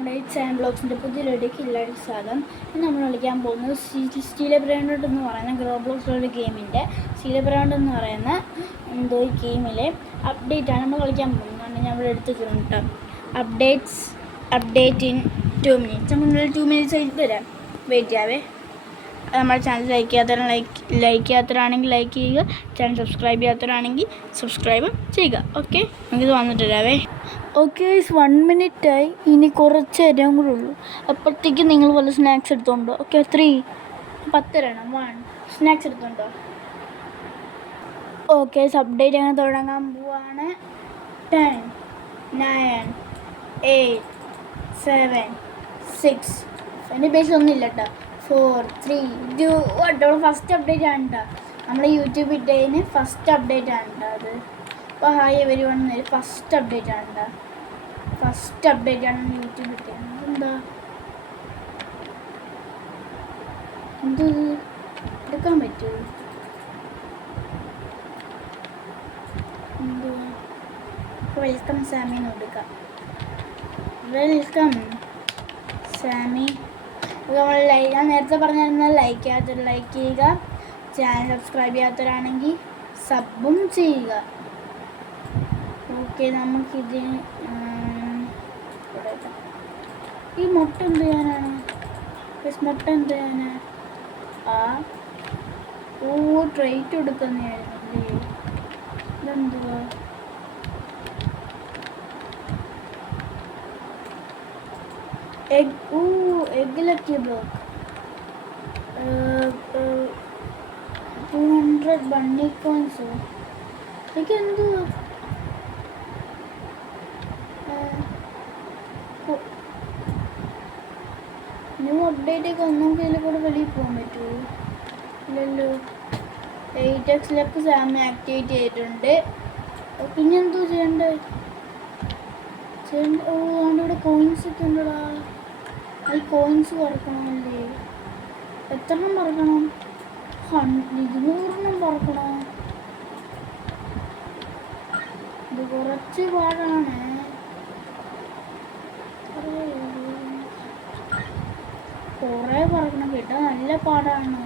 നമ്മുടെ ഈ ചാനൽ ബ്ലോഗ്സിൻ്റെ പുതിയൊരിടയ്ക്ക് എല്ലാവർക്കും സ്വാഗതം. ഇന്ന് നമ്മൾ കളിക്കാൻ പോകുന്നത് സ്റ്റീലെ ബ്രാൻഡ് എന്ന് പറയുന്ന ഗ്രോ ബ്ലോക്സിലുള്ള ഗെയിമിൻ്റെ സ്റ്റീലെ ബ്രാൻഡ് എന്ന് പറയുന്ന ഈ ഗെയിമിലെ അപ്ഡേറ്റാണ് നമ്മൾ കളിക്കാൻ പോകുന്നത്. ഞാൻ ഇവിടെ എടുത്തിട്ടുണ്ട് അപ്ഡേറ്റ് ഇൻ 2 minutes. നമ്മൾ 2 minutes ആയിട്ട് തരാം. വെയിറ്റ് ചെയ്യാവേ. നമ്മുടെ ചാനൽ ലൈക്ക് ചെയ്യാത്തവരാണെങ്കിൽ ലൈക്ക് ചെയ്യുക, ചാനൽ സബ്സ്ക്രൈബ് ചെയ്യാത്തവരാണെങ്കിൽ സബ്സ്ക്രൈബ് ചെയ്യുക. ഓക്കെ, നമുക്കിത് വന്നിട്ട് തരാവേ. ഓക്കെ, 1 minute ആയി. ഇനി കുറച്ച് നേരം കൂടെ ഉള്ളൂ. അപ്പോഴത്തേക്ക് നിങ്ങൾ വല്ല സ്നാക്സ് എടുത്തോണ്ടോ? ഓക്കെ, 3 10 തരണം. 1 സ്നാക്സ് എടുത്തോണ്ടോ? ഓക്കെ, അപ്ഡേറ്റ് അങ്ങനെ തുടങ്ങാൻ പോവാണ്. 10 9 8 7 6 എൻ്റെ ബേസിൽ ഒന്നുമില്ല കേട്ടോ. 4 3 2 1. ഫസ്റ്റ് അപ്ഡേറ്റ് ആണ് കേട്ടോ. നമ്മൾ യൂട്യൂബ് ഇട്ടതിന് ഫസ്റ്റ് അപ്ഡേറ്റ് ആണ് കേട്ടോ അത്. അപ്പോൾ hi every one, first update ആണ് കേട്ടോ. ഫസ്റ്റ് അപ്ഡേറ്റ് ആണ് യൂട്യൂബ് ഇട്ടത്. എന്താ എന്ത് എടുക്കാൻ പറ്റുമോ? എന്തുവാ? വെൽക്കം സാമി എന്ന് കൊടുക്കാം. വെൽക്കം സാമി. നമ്മൾ ഞാൻ നേരത്തെ പറഞ്ഞിരുന്നത് ലൈക്ക് ചെയ്യാത്തവർ ലൈക്ക് ചെയ്യുക, ചാനൽ സബ്സ്ക്രൈബ് ചെയ്യാത്തവരാണെങ്കിൽ സബും ചെയ്യുക. ഓക്കെ, നമുക്കിതിന് ഈ മുട്ട എന്ത് ചെയ്യാനാണ്? മുട്ട എന്ത് ചെയ്യാനാ? ട്രേറ്റ് കൊടുക്കുന്നതായിരുന്നല്ലേ? ഇതെന്തുവാ? Egg lucky block 200 bunny coins. എനിക്ക് എന്തുവാ? ന്യൂ അപ്ഡേറ്റൊക്കെ ഒന്നും ഇതിൽ കൂടെ വെളിയിൽ പോകാൻ പറ്റുമോ? ഇല്ലല്ലോ. 8x ലക്ക് സാമി ആക്ടിവേറ്റ് ചെയ്തിട്ടുണ്ട്. പിന്നെ എന്തോ ചെയ്യണ്ടേ? അതുകൊണ്ട് ഇവിടെ കോയിൻസ് ഒക്കെ ഉണ്ടടാ. ഈ കോയിൻസ് പറക്കണമല്ലേ? എത്രണ്ണം പറക്കണം? 200 പറക്കണം. ഇത് കുറച്ച് പാടാണ്. കുറേ പറക്കണം, കിട്ടാൻ നല്ല പാടാണ്.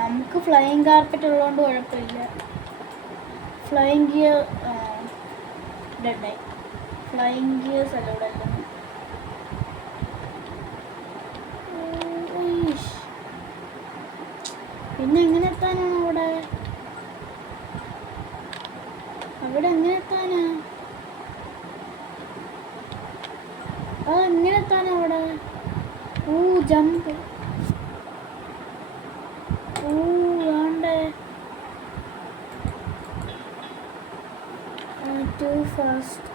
നമുക്ക് ഫ്ലൈയിങ് കാർപ്പറ്റ് ഉള്ളതുകൊണ്ട് കുഴപ്പമില്ല. ഫ്ലൈയിങ് ഗിയർ ഡെഡായി. ഫ്ലൈയിങ് ഗിയേഴ്സ് അല്ല ഇവിടെ എല്ലാം. പിന്നെ എങ്ങനെ എത്താനാണ് അവിടെ? എങ്ങനെ എത്താനാ? എങ്ങനെ എത്താനാ അവിടെ? ജമ്പ്. വേണ്ടേ? Too fast.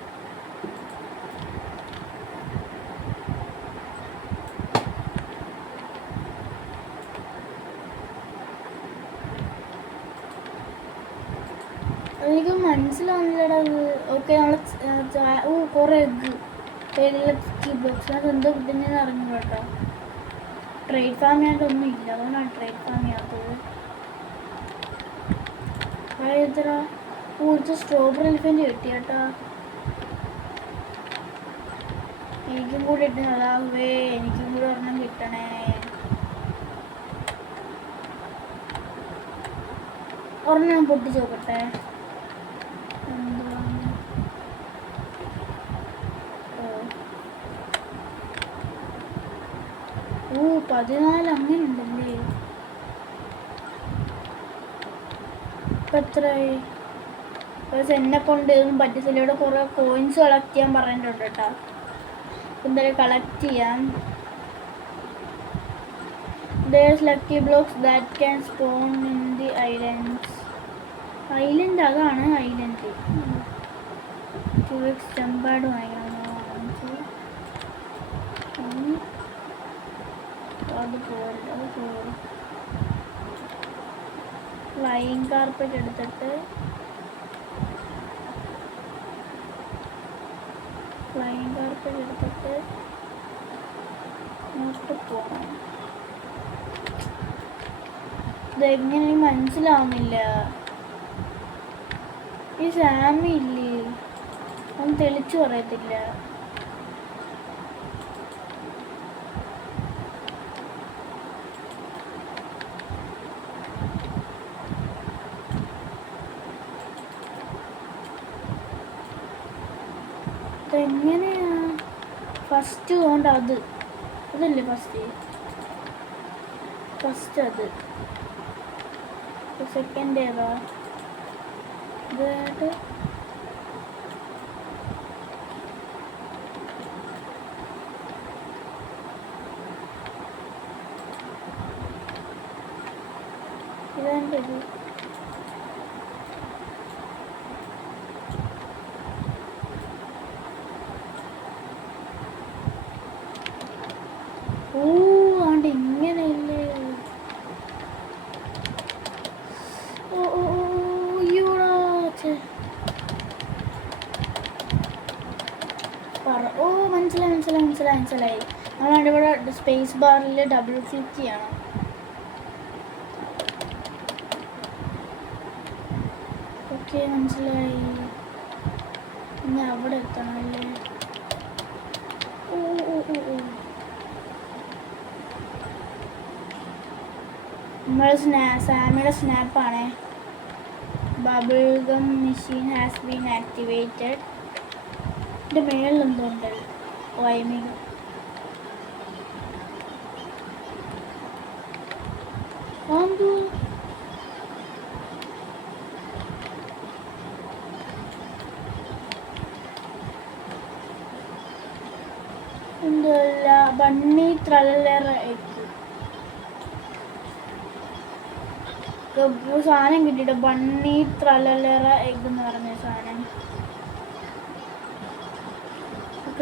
എനിക്ക് മനസ്സിലാവുന്നില്ലടാ. ഓക്കെ, നമ്മൾ കുറേ എഗ് ബോക്സ് അതെന്തോ കിട്ടുന്നതെന്ന് അറിഞ്ഞു കേട്ടോ. ട്രേഡ് ഫാം ചെയ്യാണ്ടൊന്നും ഇല്ല, അതുകൊണ്ടാണ് ട്രേഡ് ഫാം ചെയ്യാത്തത്. ഇത് സ്ട്രോബെറി എലിഫൻറ്റ് കിട്ടി കേട്ടോ. എനിക്കും കൂടി ഇട്ടുന്നതാവേ. എനിക്കും കൂടി ഒരെണ്ണം കിട്ടണേ. ഒരെണ്ണം പൊട്ടിച്ച് നോക്കട്ടെ. 14 അങ്ങനെ ഉണ്ടല്ലേ? ഇപ്പം എത്രയായി? എന്നെ കൊണ്ട് ഇതൊന്നും പറ്റത്തില്ല. ഇവിടെ കുറേ കോയിൻസ് കളക്ട് ചെയ്യാൻ പറഞ്ഞിട്ടുണ്ട് കേട്ടോ. എന്തായാലും കളക്ട് ചെയ്യാം. There's lucky blocks that can spawn in the islands. Island, അതാണ് ഐലൻഡ്. 2x ജമ്പാഡ് വാങ്ങിക്കണം. അത് പോരും. ഫ്ലൈയിങ് കാർപ്പറ്റ് എടുത്തിട്ട് അങ്ങോട്ട് പോകണം. ഇതെങ്ങനെ മനസ്സിലാവുന്നില്ല. ഈ സാമി ഇല്ലേ, ഒന്നും തെളിച്ചു പറയത്തില്ല. എങ്ങനെയാ ഫസ്റ്റ് കൊണ്ട് അതല്ലേ ഫസ്റ്റ് അത് സെക്കൻഡ് ഏതാ? ഇതായിട്ട് ഇതെൻ്റെ ഇത്. ഓ ആണ്ട് ഇങ്ങനെയല്ലേ. ഓ ഓ അയ്യോടാ ഓ മനസ്സിലായി. നമ്മളാണ്ട് ഇവിടെ സ്പേസ് ബാറിൽ ഡബിൾ ക്ലിക്ക് ചെയ്യണം. ഓക്കെ മനസ്സിലായി. ഇനി അവിടെ എത്തണം അല്ലേ? ഓ ഓ ഓ ഓ നമ്മൾ സാമിയുടെ സ്നാപ്പാണേ. Bubble gum machine has been activated. എൻ്റെ മേളിൽ എന്തോ ഉണ്ട് വൈമിക. എന്തല്ല ബണ്ണി ത്രല്ലർ സാധനം കിട്ടിയിട്ട് ബണ്ണി ത്രല്ലറ എഗ് എന്ന് പറഞ്ഞ സാധനം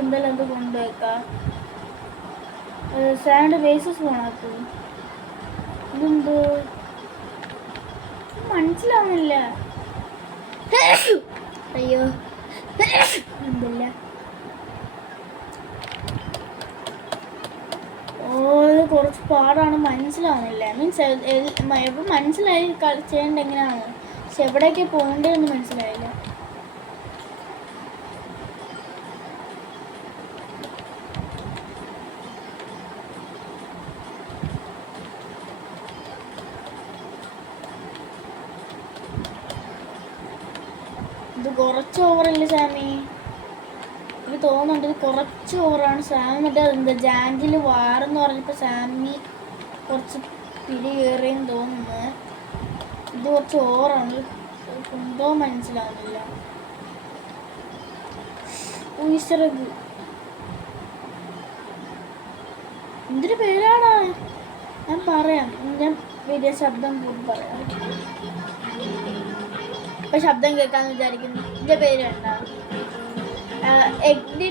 എന്തായാലും അത് കൊണ്ടുവയ്ക്കാം. Sand bases പോണാക്ക്. ഇതെന്തോ മനസ്സിലാവുന്നില്ല. അയ്യോ എന്തല്ല. ഇത് കുറച്ച് പാടാണ്, മനസ്സിലാവുന്നില്ല. മീൻസ് എപ്പോൾ മനസ്സിലായി ചെയ്യേണ്ട എങ്ങനെയാണ്, പക്ഷെ എവിടെയൊക്കെ പോകേണ്ടതെന്ന് മനസ്സിലായില്ല. ഇത് കുറച്ച് ഓവറല്ലേ സാമി? എനിക്ക് തോന്നുന്നുണ്ട് ഇത് കുറച്ച് ഓവറാണ്. സാമി മറ്റേ എന്താ ജാൻഡിൽ വാറെന്ന് പറഞ്ഞപ്പോൾ സാമി കുറച്ച് പിടി കയറിയെന്ന് തോന്നുന്നു. ഇത് കുറച്ച് ഓവറാണ്, എന്തോ മനസ്സിലാവുന്നില്ല. ഈശ്വരഗ് എന്തൊരു പേരാണ്? ഞാൻ പറയാം, ഞാൻ വലിയ ശബ്ദം കൂടി പറയാം. ഇപ്പൊ ശബ്ദം കേൾക്കാന്ന് വിചാരിക്കുന്നു. ഇതിന്റെ പേര് എന്താ? എഗ്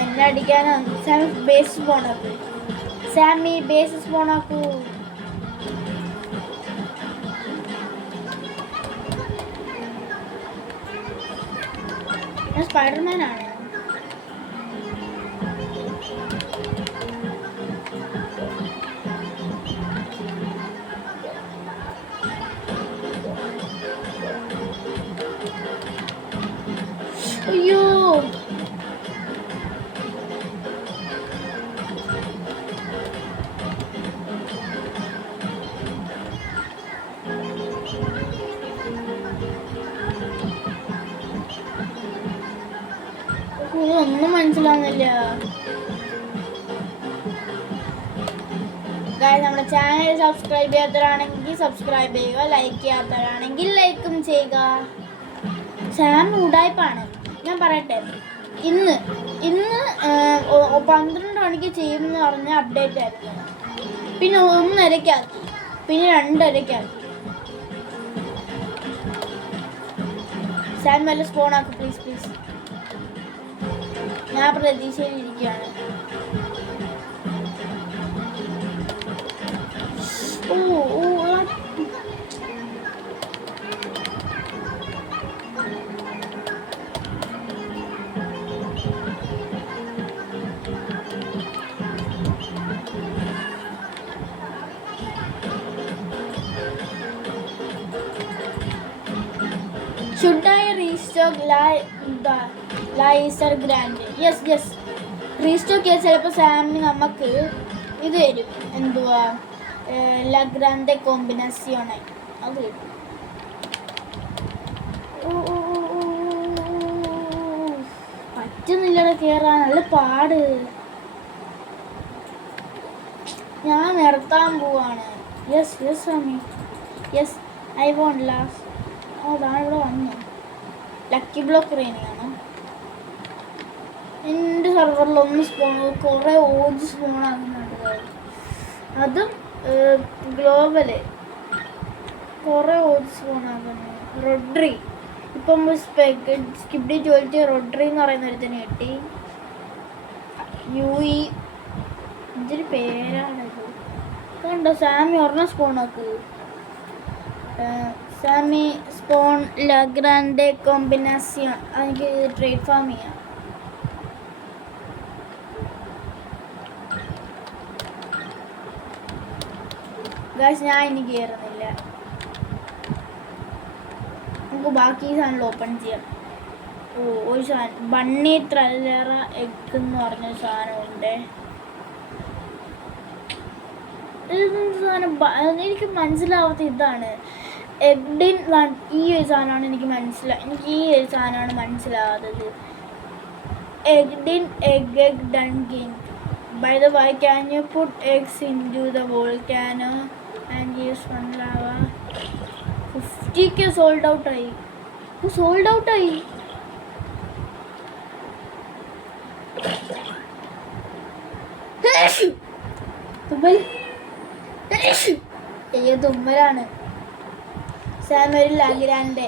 എന്നെ അടിക്കാനാണ്. സാമി ബേസ് പോണാക്കൂ. സാമി ബേസസ് പോണാക്കൂ. ഞാൻ സ്പൈഡർമാൻ ആണ്. അയ്യോ ഒന്നും മനസ്സിലാവുന്നില്ല. നമ്മുടെ ചാനൽ സബ്സ്ക്രൈബ് ചെയ്യാത്തവരാണെങ്കിൽ സബ്സ്ക്രൈബ് ചെയ്യുക, ലൈക്ക് ചെയ്യാത്തവരാണെങ്കിൽ ലൈക്കും ചെയ്യുക. സാം ഉടായ്പാണ്. ഞാൻ പറയട്ടെ, ഇന്ന് 12 മണിക്ക് ചെയ്യുമെന്ന് പറഞ്ഞ അപ്ഡേറ്റ് ആയിരുന്നു. പിന്നെ 1:30-ക്കാക്കി, പിന്നെ 2:30-ക്കാക്കി. സാം വല്ല സ്പോണാക്കും പ്ലീസ്. ഞാൻ പ്രതീക്ഷയിലിരിക്കുകയാണ്. റീസ്റ്റോക്ക് ലൈസർ ഗ്രാൻഡ്. യെസ് റീസ്റ്റോക്ക് ചെയ്ത് ചിലപ്പോൾ സാമി നമുക്ക് ഇത് തരും. എന്തുവാ ഗ്രാൻഡ് കോമ്പിനേഷനെ അത് തരും. പറ്റുന്നില്ലടെ കയറാൻ, നല്ല പാട്. ഞാൻ നിർത്താൻ പോവാണ്. Yes Swami yes I won't last. അതാണ് ഇവിടെ വന്നു. ലക്കി ബ്ലോക്ക് ട്രെയിനിങ് ആണ് എൻ്റെ സെർവറിൽ. ഒന്ന് സ്പോൺ കുറേ ഓജ് സ്പോൺ ആകുന്നുണ്ട്. അതും ഗ്ലോബല് കുറേ ഓജ് സ്പോൺ ആകുന്നു. റോഡ്രി ഇപ്പം സ്കിപ്ഡി 12 റോഡ്രി എന്ന് പറയുന്ന ഒരുത്തിന് കിട്ടി. UE ഇതൊരു പേരാണിത് കണ്ടോ. സാമി ഒരെണ്ണം സ്പോൺ ആക്ക്. സാമി സ്പോൺ ഗ്രാൻഡ് കോമ്പിനേഷൻ. എനിക്ക് ട്രേഡ് ഫാം ചെയ്യാം. ഗൈസ് ഞാൻ ഇനി കയറുന്നില്ല. നമുക്ക് ബാക്കി സാധനം ഓപ്പൺ ചെയ്യാം. ഒരു സാധനം ബണ്ണി ട്രല്ലറ എഗ് എന്ന് പറഞ്ഞൊരു സാധനമുണ്ട്. സാധനം എനിക്ക് മനസ്സിലാവാത്ത ഇതാണ്. എഗ്ഡിൻ ഈ ഒരു സാധനമാണ് എനിക്ക് ഈ ഒരു സാധനമാണ് മനസ്സിലാവാത്തത്. എഗ്ഡിൻ egg ഡങ്കിങ്. By the way, can you put eggs into the volcano and use one lava? 50k sold out ആയി. സോൾഡ് ഔട്ട് ആയി. അയ്യോ തുമ്മലാണ്. സാം ഒരു ലാഗ്രാൻഡ്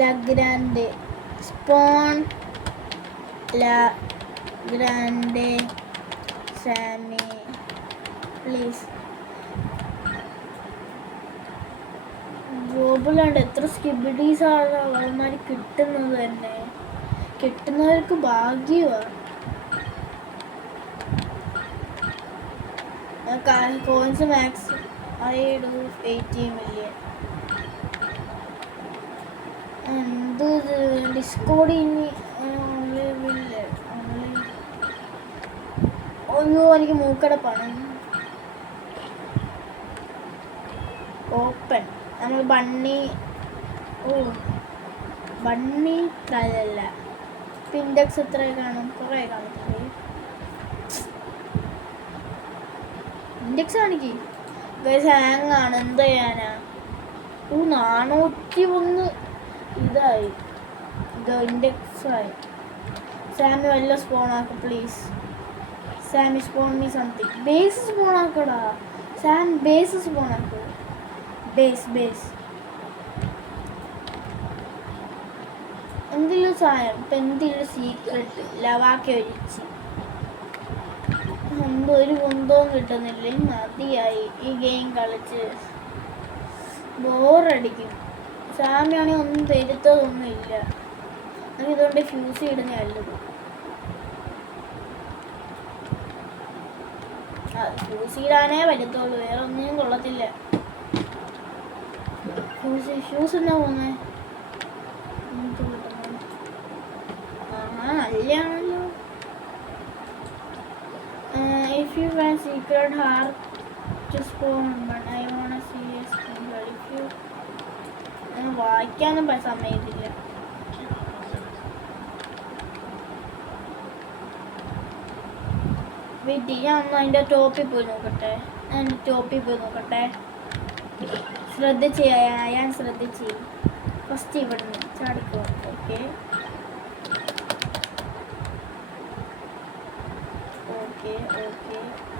ലാഗ്രാൻഡ് സ്പോൺ ലാഗ്രാൻഡ് സാമി പ്ലീസ്. ഗ്ലോബലാണ്ട് എത്ര സ്കിബിഡീസാണ് അവന്മാർ കിട്ടുന്നത് തന്നെ. കിട്ടുന്നവർക്ക് ഭാഗ്യമാണ്. Coins max I do 80 million. എന്ത് ഡിസ്കോഡ് ഇനി അയ്യോ എനിക്ക് മൂക്കടപ്പാണ്. ഓപ്പൺ നമ്മൾ ബണ്ണി തലല്ല. ഇൻഡെക്സ് എത്ര കാണും? കുറേ കാണും. ഇൻഡെക്സ് കാണിക്ക്. ഹാങ് ആണ്. എന്ത് ചെയ്യാനാ? 401 ഇതായി. ഇത് ഇൻഡെക്സ് ആയി. സാമി വല്ല സ്പോൺ ആക്കും please. Sami spawn me something. Base spawn ആക്കടാ സാം. ബേസ് സ്പോൺ ആക്കുക. ബേസ് എന്തെങ്കിലും സാധനം. ഇപ്പം എന്തെങ്കിലും സീക്രട്ട് ലവാക്കി ഒഴിച്ച് എന്തോ ഒരു കുന്തവും കിട്ടുന്നില്ല. മതിയായി ഈ ഗെയിം കളിച്ച്. ബോറടിക്കും. സാമിയാണെങ്കിൽ ഒന്നും തരുത്തതൊന്നുമില്ല. എനിക്കിതുകൊണ്ട് ഫ്യൂസ് ഇടുന്ന നല്ലത്. ഫ്യൂസ് ഇടാനേ പറ്റത്തുള്ളൂ, വേറെ ഒന്നിനും കൊള്ളത്തില്ല. ഫ്യൂസ് എന്നാ പോന്നേ? നല്ലയാണല്ലോ. If you want secret heart to spawn, but I wanna see a screenshot. If you വായിക്കാനും സമയത്തില്ല. വെയിറ്റ് ഞാൻ ഒന്ന് അതിൻ്റെ ടോപ്പിൽ പോയി നോക്കട്ടെ. ശ്രദ്ധിച്ച് ഞാൻ ശ്രദ്ധിച്ച്. ഫസ്റ്റ് ഇവിടെ നിന്ന് ചാടിക്കോ. ഓക്കെ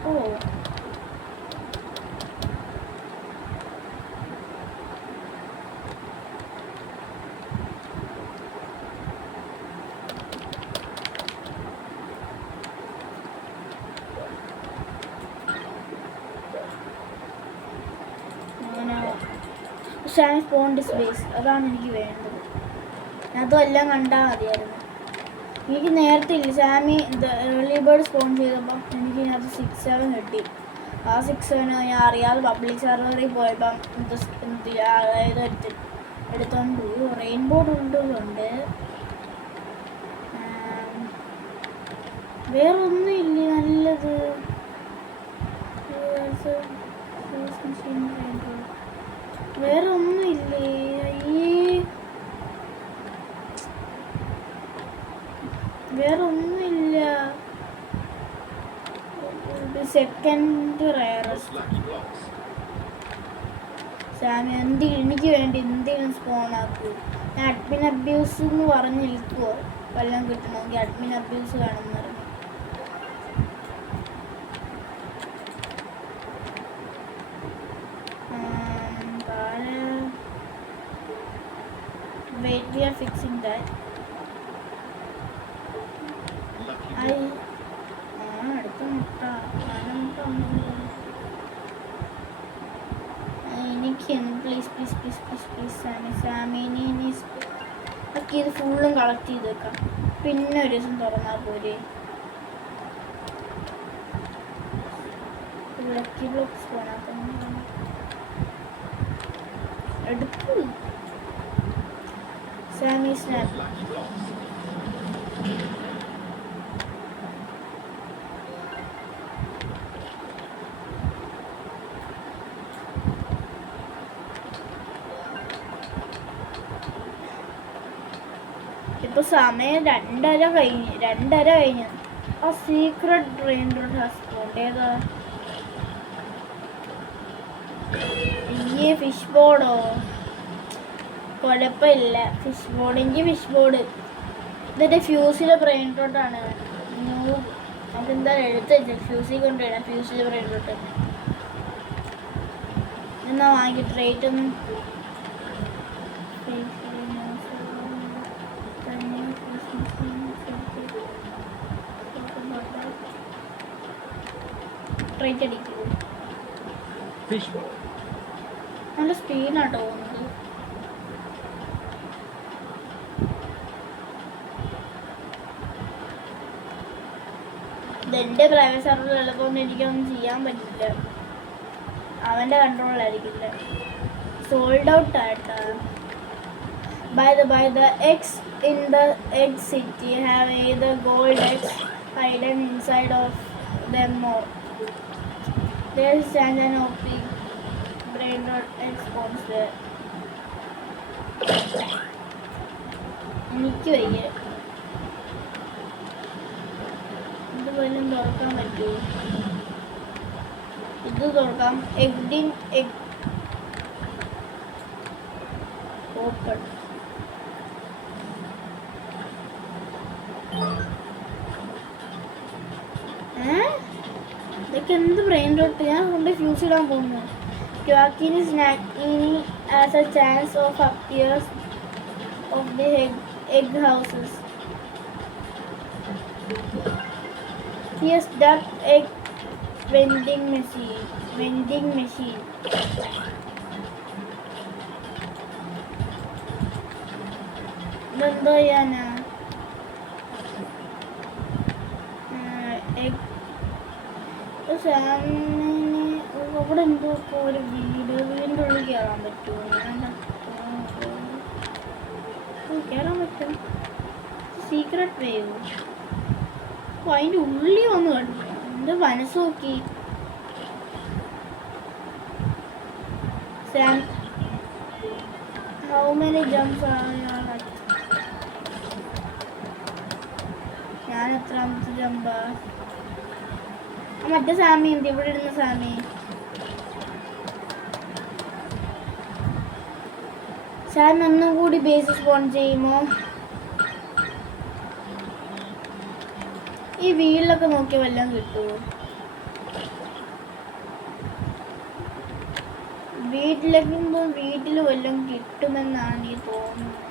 ഓ സ്പോൺ സ്പേസ് അതാണ് എനിക്ക് വേണ്ടത്. അതും എല്ലാം കണ്ടാൽ മതിയായിരുന്നു. എനിക്ക് നേരത്തെ ഇല്ല. സാമി ഏർലി ബേർഡ് സ്പോൺ ചെയ്തപ്പം എനിക്ക് ഇതിനകത്ത് 6-7 കിട്ടി. ആ 6 ഞാൻ അറിയാതെ പബ്ലിക് സെർവറിൽ പോയപ്പം അതായത് എടുത്തോണ്ട് റെയിൻബോ കൊണ്ടുണ്ട്. വേറൊന്നും ഇല്ല നല്ലത്. വേറെ ഒന്നും ഇല്ലേ? വേറെ ഒന്നുമില്ല. സെക്കൻഡ് റയറസ്റ്റ് സാമി എനിക്ക് വേണ്ടി എന്തെങ്കിലും സ്പോണാക്കൂ. ഞാൻ അഡ്മിൻ അബ്യൂസ് എന്ന് പറഞ്ഞ് നിൽക്കുവോ വല്ലതും കിട്ടണമെങ്കിൽ. അഡ്മിൻ അബ്യൂസ് വേണമെന്ന് പറഞ്ഞു. Wait, we are fixing that. അടുത്ത മുട്ട എനിക്ക് please please please please please സാമിനി ഒക്കെ ഇത് ഫുള്ളും കളക്ട് ചെയ്ത് വെക്കാം. പിന്നെ ഒരു ദിവസം തുറന്നാൽ പോരെ. ലക്കി ബ്ലോക്സ് പോണാ എടുക്കൂ. സാമി സ്നാപ്പ് ഇപ്പൊ സമയം 2:30 കഴിഞ്ഞു. ആ സീക്രട്ട് ഡ്രെയിൻ റോഡ് ഏതാ? ഈ ഫിഷ് ബോർഡോ? കുഴപ്പമില്ല. ഫിഷ് ബോർഡെങ്കിൽ ഫിഷ് ബോർഡ്. ഇതിൻ്റെ ഫ്യൂസിലെ ബ്രെയിൻ റോട്ടാണ്. നമുക്കെന്താ എടുത്ത് വെച്ചാൽ ഫ്യൂസിൽ കൊണ്ടുവരാം. ഫ്യൂസിലെ ബ്രെയിൻ റോട്ട് എന്നാ വാങ്ങിയിട്ട് റേറ്റ് ഒന്നും റേറ്റ് അടിക്കൂ. നല്ല സ്പീഡാട്ടോ പോകുന്നത്. ഇതെൻ്റെ പ്രൈവറ്റ് സെർവറിൽ ഉള്ളതുകൊണ്ട് എനിക്കൊന്നും ചെയ്യാൻ പറ്റില്ല. അവൻ്റെ കൺട്രോളിലായിരിക്കില്ല. സോൾഡ് ഔട്ട് ആയിട്ടാ. By the eggs in the egg city have either gold eggs hidden inside of them or there stands an OP brain rot egg spawns there. എനിക്ക് വയ്യ. ഇത് വല്ലതും തുറക്കാൻ പറ്റുമോ? ഇത് തുറക്കാം. Egg open. ഇതൊക്കെ എന്ത് ബ്രെയിൻ റോട്ട്? ഞാൻ കൊണ്ട് ഫ്യൂസ് ഇടാൻ പോകുന്നു. Quackini Snackini as a chance of appears of the egg houses. Here's that egg vending machine. ഇതെന്തോ ചെയ്യാനാ? അവിടെ എന്തോ ഒരു വീടിൻ്റെ ഉള്ളിൽ കയറാൻ പറ്റുമോ? കയറാൻ പറ്റും. Secret wave. അപ്പോൾ അതിൻ്റെ ഉള്ളിൽ വന്ന് കണ്ടു. എൻ്റെ മനസ്സ് നോക്കി. ഹൗ മെനി ജംപ്സ് ആണ്? ഞാൻ എത്രാമത്തെ ജമ്പാ? മറ്റേ സാമി ഉണ്ട്. ഇവിടെ ഇടുന്ന സാമി. സാമി ഒന്നും കൂടി ബേസ് സ്പോൺ ചെയ്യുമോ? ഈ വീട്ടിലൊക്കെ നോക്കിയാൽ വല്ലതും കിട്ടുമോ? വീട്ടിൽ വല്ലതും കിട്ടുമെന്നാണ് ഈ തോന്നുന്നത്.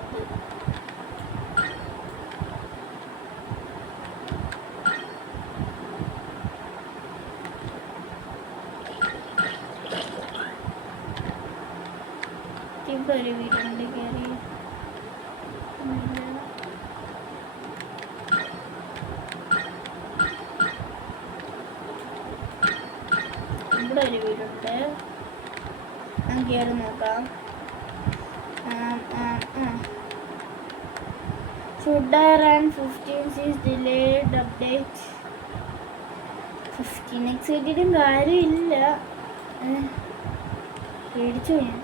ഒരു വീടുണ്ട് കയറി. ഒരു വീടുണ്ട്. ഞാൻ കയറി നോക്കാം. Should I run 15 is delayed update? 15x എത്തിയിട്ടും കാര്യമില്ല. പേടിച്ചു ഞാൻ.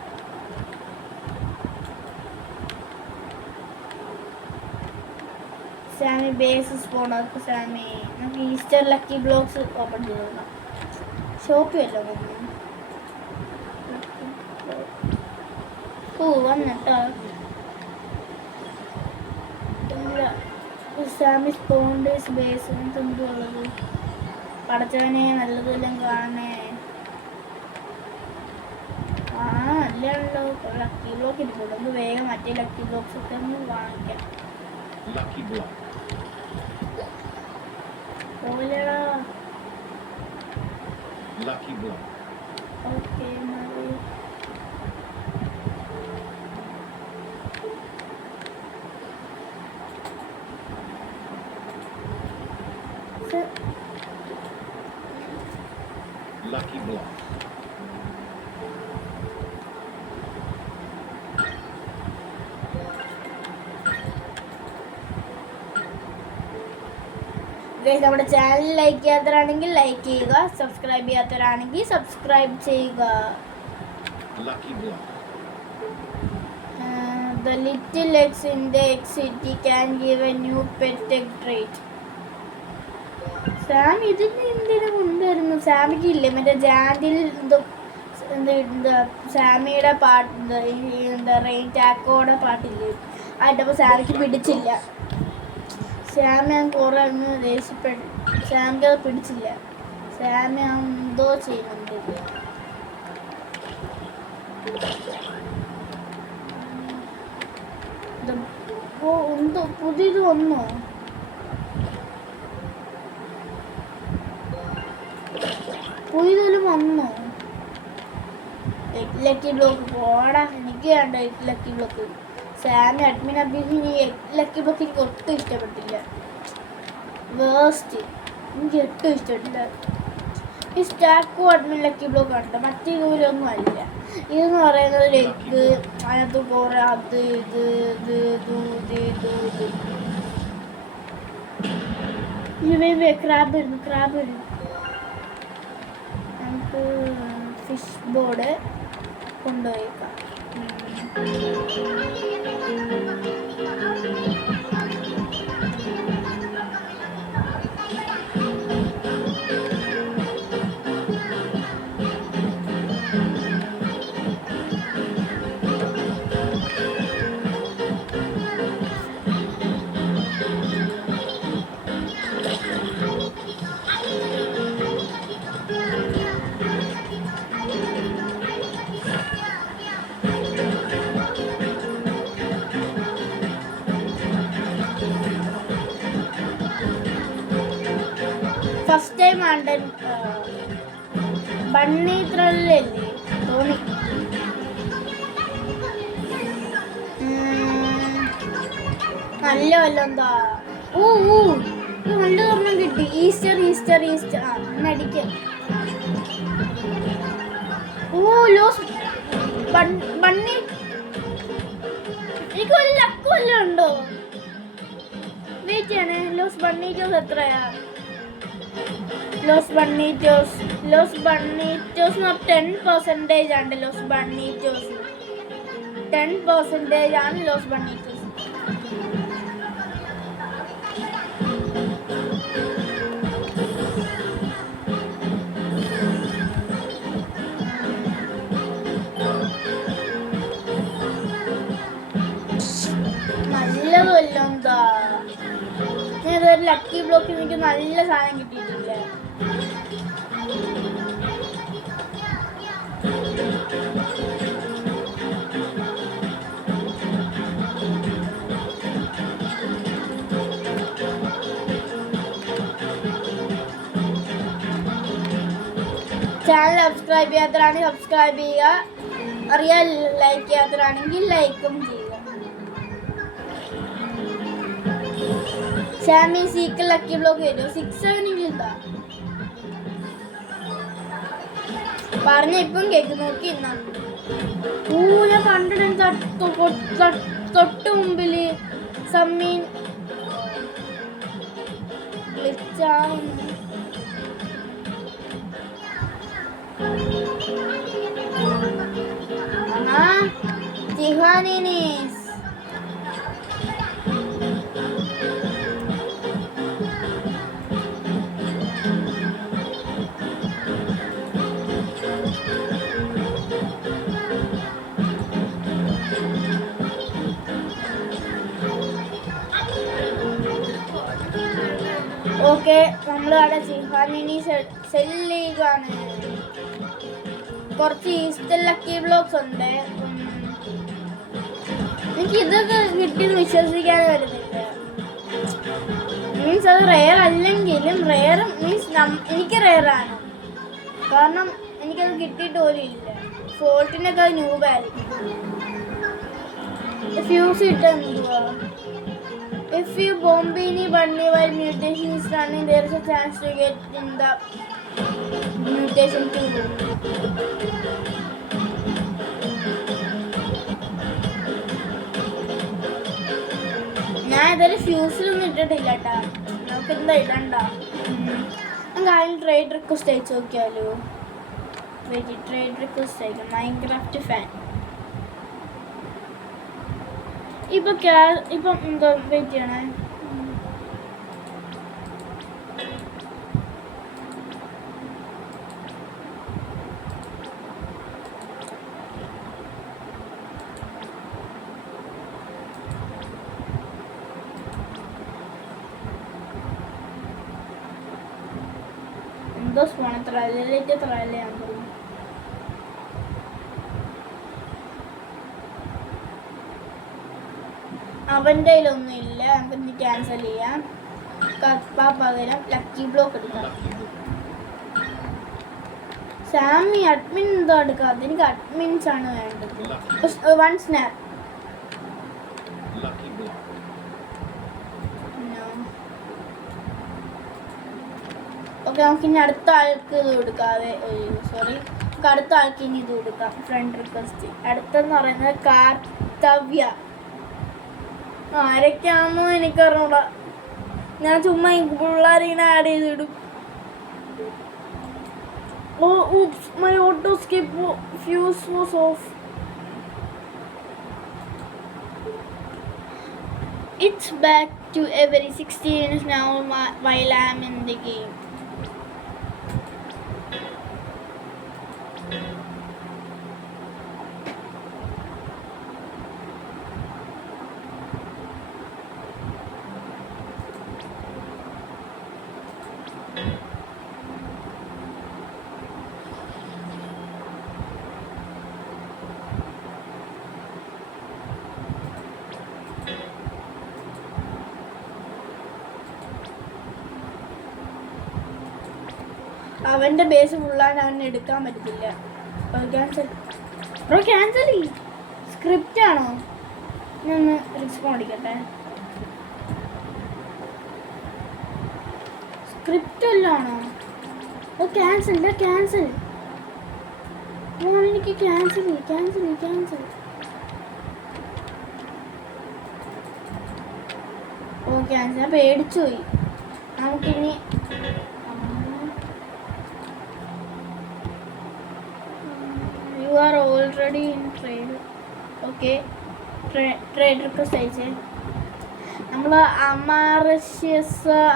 സാമി ബേസ് സ്പോണർക്ക് സാമി നമുക്ക് ഈസ്റ്റർ ലക്കി ബ്ലോക്സ് ഓപ്പൺ ചെയ്ത് നോക്കാം. ഷോപ്പ് വല്ലോ വന്നിട്ടോ. സാമി സ്പോണ്ടേഴ്സ് ബേസ് എന്തുള്ളത് പടച്ചവനെ നല്ലതെല്ലാം കാണണേ. അല്ലാണല്ലോ ലക്കി ബ്ലോക്ക് ഇരിക്കുള്ളൂ. ഒന്ന് വേഗം മറ്റേ ലക്കി ബ്ലോക്സ് ഒക്കെ ഒന്ന് വാങ്ങിക്കാം. ഓലടാ ഓക്കെ മതി. Lucky block. നമ്മുടെ ചാനൽ ലൈക്ക് ചെയ്യാത്തവരാണെങ്കിൽ ലൈക്ക് ചെയ്യുക, സബ്സ്ക്രൈബ് ചെയ്യാത്തവരാണെങ്കിൽ സബ്സ്ക്രൈബ് ചെയ്യുക. The little eggs in the egg city can give a new pet egg trait. Sam ഇതിന് എന്തിനു കൊണ്ടുവരുന്നു? സാമിക്ക് ഇല്ലേ മറ്റേ ജാൻഡിൽ എന്താ സാമിയുടെ പാട്ട് എന്താ റെയിൻ ടാക്കോടെ പാട്ടില്ലേ, ആയിട്ടപ്പോൾ സാമിക്ക് പിടിച്ചില്ല. സാമി ഞാൻ കുറേ അങ്ങ് ദേഷ്യപ്പെട്ടു. സാമിക്ക് അത് പിടിച്ചില്ല. സാമി എന്തോ ചെയ്യുന്നുണ്ട്. എന്തോ പുതിയത് വന്നോ? പുതിയതെല്ലാം വന്നോ? ലക്കി ബ്ലോക്ക് പോടാ, എനിക്ക് വേണ്ട ലക്കി ബ്ലോക്ക്. സാമി അഡ്മിൻ അഭ്യർത്ഥി ലക്കി ബ്ലോക്ക് എനിക്ക് ഒട്ടും ഇഷ്ടപ്പെട്ടില്ല. വേസ്റ്റ്, എനിക്ക് ഒട്ടും ഇഷ്ടപ്പെട്ടില്ല. ഈ സ്റ്റാക്കോ അഡ്മിൻ ലക്കി ബ്ലോക്ക് ഉണ്ട്, മറ്റേ ദൂരമൊന്നും അല്ല. ഇതെന്ന് പറയുന്നത് ലെഗ്, അതിനകത്ത് കുറേ അത് ഇത് ഇത് ഇത് ഇത് ക്രാബ് വരുന്നു. ക്രാബ് വരുന്നു. നമുക്ക് ഫിഷ് ബോർഡ് കൊണ്ടുപോയേക്കാം. ഫസ്റ്റ് ടൈം ആണ് ബണ്ണി ത്രല്ലേ തോന്നി. നല്ല വല്ല എന്താ നല്ല ഒരെണ്ണം കിട്ടി. ഈസ്റ്റർ ഈസ്റ്റർ ഈസ്റ്റർ അടിക്ക. ലോസ് ബണ്ണി. എനിക്ക് വല്ല ലക്ക് വല്ല ഉണ്ടോ? വെയിറ്റ് ചെയ്യണേ. ലോസ് ബണ്ണീറ്റോസ് എത്രയാ? ലോസ് ബണ്ണീറ്റോസ് 10% ആണ്. ലോസ് ബണ്ണീറ്റോസ് 10% ആണ്. ലോസ് ബണ്ണീറ്റോസ് നല്ലതല്ലോ. എന്താ ഇതൊരു ലക്കി ബ്ലോക്കിൽ എനിക്ക് നല്ല സാധനം കിട്ടിയിട്ടില്ല. ചാനൽ സബ്സ്ക്രൈബ് ചെയ്യാത്തവരാണെങ്കിൽ സബ്സ്ക്രൈബ് ചെയ്യുക. അറിയാൻ ലൈക്ക് ചെയ്യാത്തവരാണെങ്കിൽ ലൈക്കും ചെയ്യുക. സാമി സീക്രട്ട് ലക്കി ബ്ലോക്ക് വരും. 6 7 ഇതാ പറഞ്ഞ ഇപ്പം കേക്ക് നോക്കി ഇന്നാ ഞാൻ കണ്ടിട്ട് തൊട്ട് മുമ്പില് സമ്മീൻ ഗ്ലിച്ചാവുന്നു. Tijuaninis. ഓക്കെ, നമ്മൾ അവിടെ ജിഹാനിനി സെല്ലിലാണ്. കുറച്ച് ഈസ്റ്റർ ലക്കി ബ്ലോക്സ് ഉണ്ട്. എനിക്ക് ഇതൊക്കെ കിട്ടിയെന്ന് വിശ്വസിക്കാൻ വരുന്നില്ല. മീൻസ് അത് റെയർ അല്ലെങ്കിലും റെയർ മീൻസ് എനിക്ക് റെയറാണ്, കാരണം എനിക്കത് കിട്ടിയിട്ട് പോലും ഇല്ല. ഫോൾട്ടിനൊക്കെ അത് ന്യൂബായിരിക്കും. ഫ്യൂസ് കിട്ടുക. If you Bombini Bunny while mutation is running, there is a chance to get in the mutation too. ഞാൻ ഇതുവരെ ഫ്യൂസിലൊന്നും ഇട്ടിട്ടില്ല കേട്ടാ. നമുക്ക് എന്താ ഇടണ്ട. നമുക്ക് അതിൽ ട്രേഡ് റിക്വസ്റ്റ് അയച്ചു നോക്കിയാലോ. ട്രേഡ് റിക്വസ്റ്റ് അയക്കാം. Minecraft fan. ഇപ്പം എന്താ വെയിറ്റ് ചെയ്യണേ. എന്തോ സ്പോൺ എത്ര അല്ലേ അവൻ്റെ കയ്യിലൊന്നും ഇല്ല. നമുക്കിന്ന് ക്യാൻസൽ ചെയ്യാം. പകരം ലക്കി ബ്ലോക്ക് എടുക്കാം. സാമി അഡ്മിൻ എന്തോ എടുക്കാതെ, എനിക്ക് അഡ്മിൻസ് ആണ് വേണ്ടത്. 1 സ്നാപ്പ്. ഓക്കെ, നമുക്ക് ഇനി അടുത്ത ആൾക്ക് ഇത് കൊടുക്കാതെ നമുക്ക് അടുത്ത ആൾക്ക് ഇനി ഇത് കൊടുക്കാം. Friend request. അടുത്തെന്ന് പറയുന്നത് കാർത്തവ്യ. ആരൊക്കെയാണെന്നോ എനിക്കറിഞ്ഞൂടാ. ഞാൻ ചുമ്മാ പിള്ളേരിങ്ങനെ ആഡ് ചെയ്തിടും. Oops, my auto skip fuse was off. It's back to every 16 now while I'm in the game. അവൻ്റെ ബേസ് ഫുള്ളാണ്, അവന് എടുക്കാൻ പറ്റത്തില്ല. ക്യാൻസൽ സ്ക്രിപ്റ്റ് ആണോ? ഞാൻ ഒന്ന് റിസ്പോണ്ട് അടിക്കട്ടെ. സ്ക്രിപ്റ്റ് വല്ലതും ആണോ? ക്യാൻസൽ എനിക്ക് ക്യാൻസൽ. ക്യാൻസൽ. ഞാൻ പേടിച്ചു പോയി. നമുക്കിനി you are already in trade. Okay, trade request അയച്ചേ. നമ്മൾ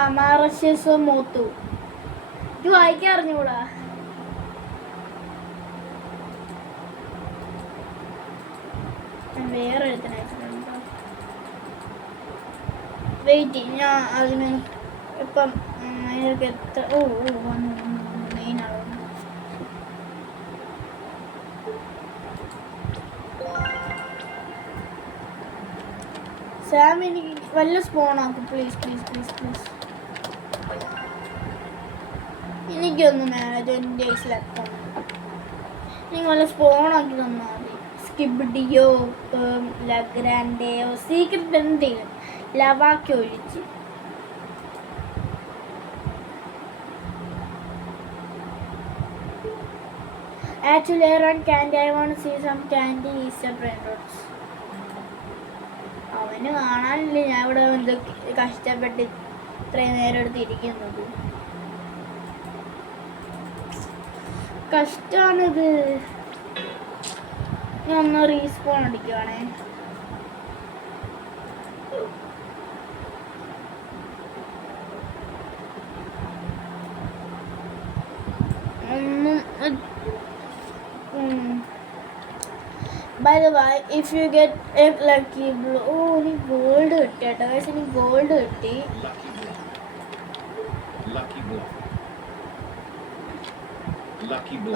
അമാറഷ്യസ് മോത്തു ഇത് വായിക്കാൻ അറിഞ്ഞൂടാ. വേറെ എഴുത്തനയച്ചിട്ടുണ്ടോ? വെയിറ്റ്, ഞാൻ അതിന് ഇപ്പം അതിനൊക്കെ എത്ര വന്നു മെയിൻ ആളോ. സാം എനിക്ക് വല്ല സ്പോണാക്കും പ്ലീസ്. എനിക്കൊന്നും മാനേജ് എൻ്റെ ലെപ്പം. നിങ്ങൾ വല്ല സ്പോണാക്കി തന്നാൽ മതി. സ്കിബിഡിയോ ലഗ്രാൻഡയോ സീക്രട്ട് എന്തെങ്കിലും ലവാക്കി ഒഴിച്ച്. Actually, I want candy. I want to see some candy Easter brain rots. അവന് കാണാനില്ല ഞാൻ ഇവിടെ എന്ത് കഷ്ടപ്പെട്ട് ഇത്രയും നേരം എടുത്തിരിക്കുന്നത്. കഷ്ടമാണിത്. ഞാൻ ഒന്ന് respawn അടിക്കുവാണേ. By the way, if you get a lucky blow, oh, gold കിട്ടി കേട്ടോ guys, ഇനി gold കിട്ടി.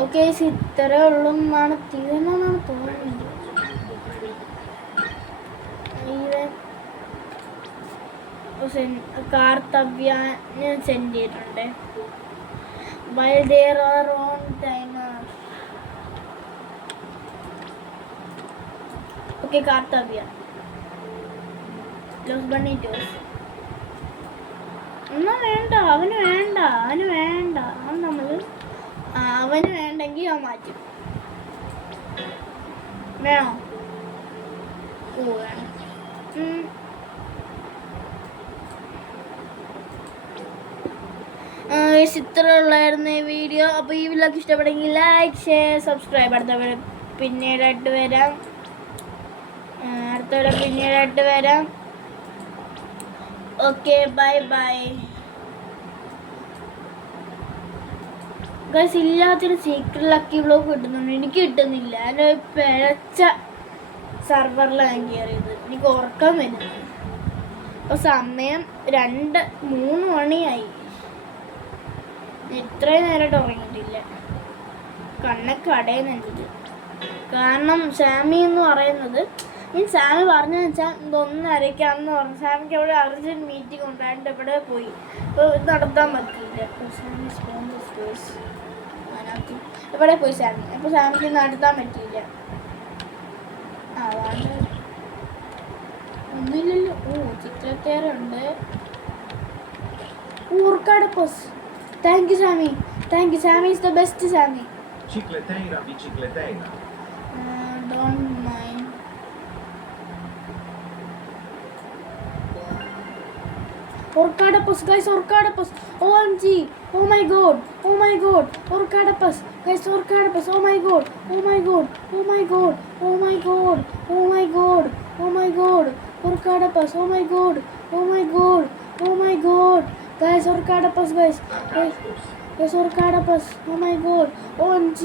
ഓക്കെ ഇത്ര ഉള്ളെന്നാണ് തീർന്നെന്നാണ് തോന്നുന്നത്. കാർത്തവ്യ ഞാൻ സെൻഡ് ചെയ്തിട്ടുണ്ട്. While there are on timer. Okay, കാർത്തവ്യ Los Bonitos. ഒന്നും വേണ്ട, അവന് വേണ്ട, അവന് വേണ്ട. അവന് വേണ്ടെങ്കിൽ അവൻ മാറ്റും. വേണോ? ഓ വേണം. ഇത്ര ഉള്ളായിരുന്നു ഈ വീഡിയോ. അപ്പോൾ ഈ വീഡിയോ ഇഷ്ടപ്പെടുമെങ്കിൽ ലൈക്ക്, ഷെയർ, സബ്സ്ക്രൈബ്. അടുത്തവരെ പിന്നീടായിട്ട് വരാം. Okay, bye bye guys. ഇല്ലാത്തൊരു സീക്രട്ട് ലക്കി ബ്ലോക്ക് കിട്ടുന്നുണ്ട്, എനിക്ക് കിട്ടുന്നില്ല. അതിൻ്റെ പിഴച്ച സെർവറിലാണ് ഞാൻ കയറിയത്. എനിക്ക് ഉറക്കം വരുന്നു. അപ്പോൾ സമയം 2-3 മണിയായി. ഇത്രയും നേരമായിട്ട് ഉറങ്ങിയിട്ടില്ല. കണ്ണൊക്കെ അടയുന്നുണ്ട്. കാരണം സാമി എന്ന് പറയുന്നത് സാമി പറഞ്ഞതെന്ന് വെച്ചാൽ 1:30 പറഞ്ഞു. സാമിക്ക് അവിടെ അർജൻറ്റ് മീറ്റിംഗ് ഉണ്ടായിട്ട് ഇവിടെ പോയി. അപ്പോൾ ഇത് നടത്താൻ പറ്റില്ല. അതിനകത്ത് എവിടെ പോയി സാമി? അപ്പോൾ സാമിക്ക് നടത്താൻ പറ്റിയില്ല. അതാണ് ഒന്നുമില്ലല്ലോ. ഓ ചിത്രത്തേരുണ്ട്. ഊർക്കാടപ്പോസ്. Thank you, Sammy. Thank you, Sammy is the best, Sammy. Bicicleteira. Don't mind. Orcadopus, guys, Orcadopus. OMG. Oh my god. Oh my god. Orcadopus. Guys, Orcadopus. Oh my god. Oh my god. Oh my god. Oh my god. Oh my god. Oh my god. Orcadopus. Oh my god. Oh my god. Oh my god. Guys, Orcadopus, guys. Guys, Orcadopus. Oh my god. OMG.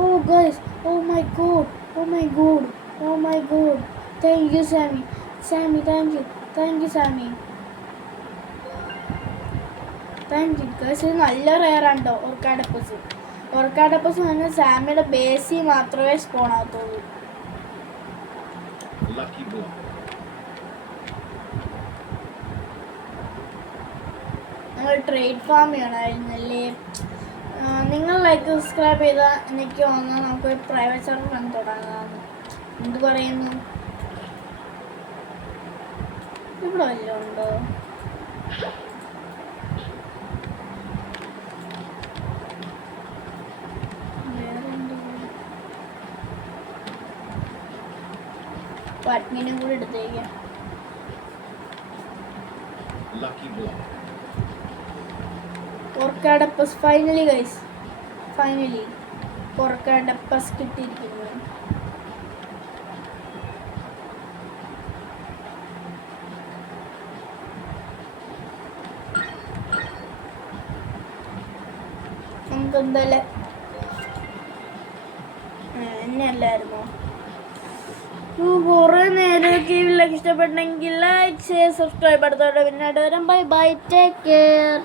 Oh, guys. Oh my god. Oh my god. Oh my god. Thank you, Sammy. Sammy, thank you. Thank you, Sammy. Thank you, guys. ഇത് നല്ല റെയറാണ്ടോ ഓർക്കാഡപ്പസ്. ഓർക്കാഡപ്പസ് പറഞ്ഞാൽ സാമിയുടെ ബേസിൽ മാത്രമേ spawn ആകത്തുള്ളൂ. Trade farm ചെയ്യണമായിരുന്നല്ലേ. നിങ്ങൾ like subscribe ചെയ്താൽ എനിക്ക് തോന്നുന്നു നമുക്ക് പ്രൈവറ്റ് സെർവർ തുടങ്ങാമെന്ന്. എന്ത് പറയുന്നു? ഇവിടെ വല്ലതും ഉണ്ടോ? അഡ്മിനും കൂടി എടുത്തേക്കാം. Orcadopus finally, guys. Finally Orcadopus കിട്ടിയിരിക്കുന്നു. നമുക്ക് എന്തായാലും എന്നെയല്ലായിരുന്നോ? കുറേ നേരമൊക്കെ ഇഷ്ടപ്പെട്ടെങ്കിൽ ലൈക്ക്, ഷെയർ, സബ്സ്ക്രൈബ്. അടുത്തോടെ പിന്നീട് വരാം. Bye bye, take care.